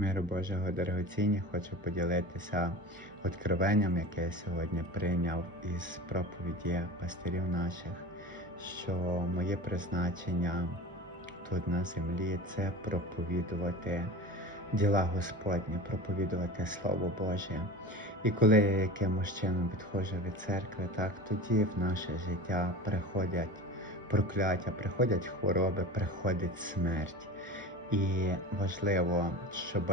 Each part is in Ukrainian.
Миру Божого дорогоцінні, хочу поділитися откровенням, яке я сьогодні прийняв із проповіді пастирів наших, що моє призначення тут на землі це проповідувати діла Господні, проповідувати Слово Боже. І коли я якимось чином відходжу від церкви, так тоді в наше життя приходять прокляття, приходять хвороби, приходить смерть. І важливо, щоб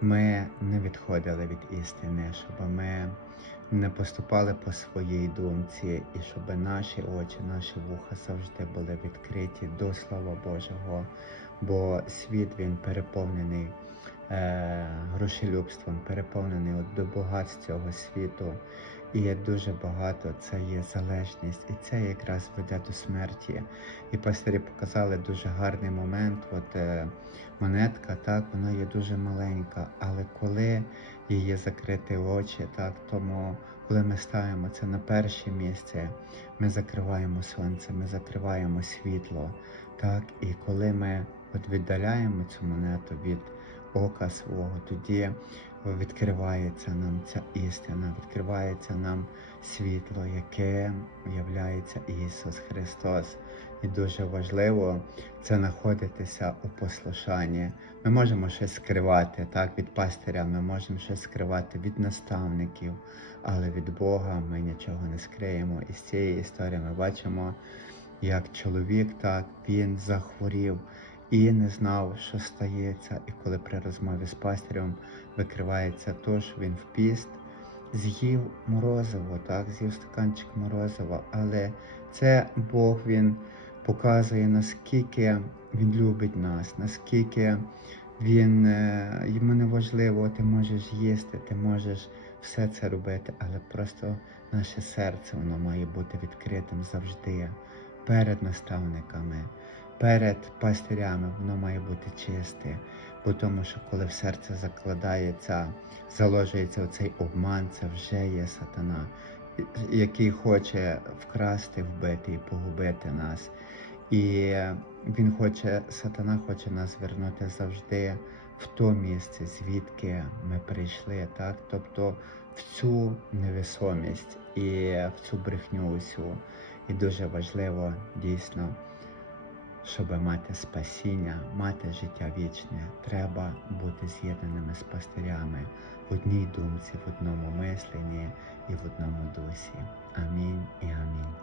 ми не відходили від істини, щоб ми не поступали по своїй думці, і щоб наші очі, наші вуха завжди були відкриті до Слова Божого, бо світ він переповнений грошелюбством, переповнений от до багатств цього світу. І є дуже багато, це є залежність, і це якраз веде до смерті. І пастирі показали дуже гарний момент. От е, монетка, так, вона є дуже маленька, але коли її закрити очі, так, тому коли ми ставимо це на перше місце, ми закриваємо сонце, ми закриваємо світло. Так, і коли ми от віддаляємо цю монету від ока свого, тоді відкривається нам ця істина, відкривається нам світло, яке являється Ісус Христос. І дуже важливо це знаходитися у послушанні. Ми можемо щось скривати так, від пастиря, ми можемо щось скривати від наставників, але від Бога ми нічого не скриємо. І з цієї історії ми бачимо, як чоловік так він захворів і не знав, що стається. І коли при розмові з пастирем викривається то, що він в піст з'їв морозиво, так, з'їв стаканчик морозива, але це Бог він показує, наскільки Він любить нас, наскільки він, е, йому не важливо, ти можеш їсти, ти можеш все це робити, але просто наше серце воно має бути відкритим завжди перед наставниками, перед пастирями, воно має бути чисте. Бо тому, що коли в серце закладається, заложується оцей обман, це вже є сатана, який хоче вкрасти, вбити і погубити нас. І він хоче, сатана хоче нас вернути завжди в то місце, звідки ми прийшли, так? Тобто в цю невесомість і в цю брехню усю. І дуже важливо дійсно, щоб мати спасіння, мати життя вічне, треба бути з'єднаними з пастирями в одній думці, в одному мисленні і в одному дусі. Амінь і амінь.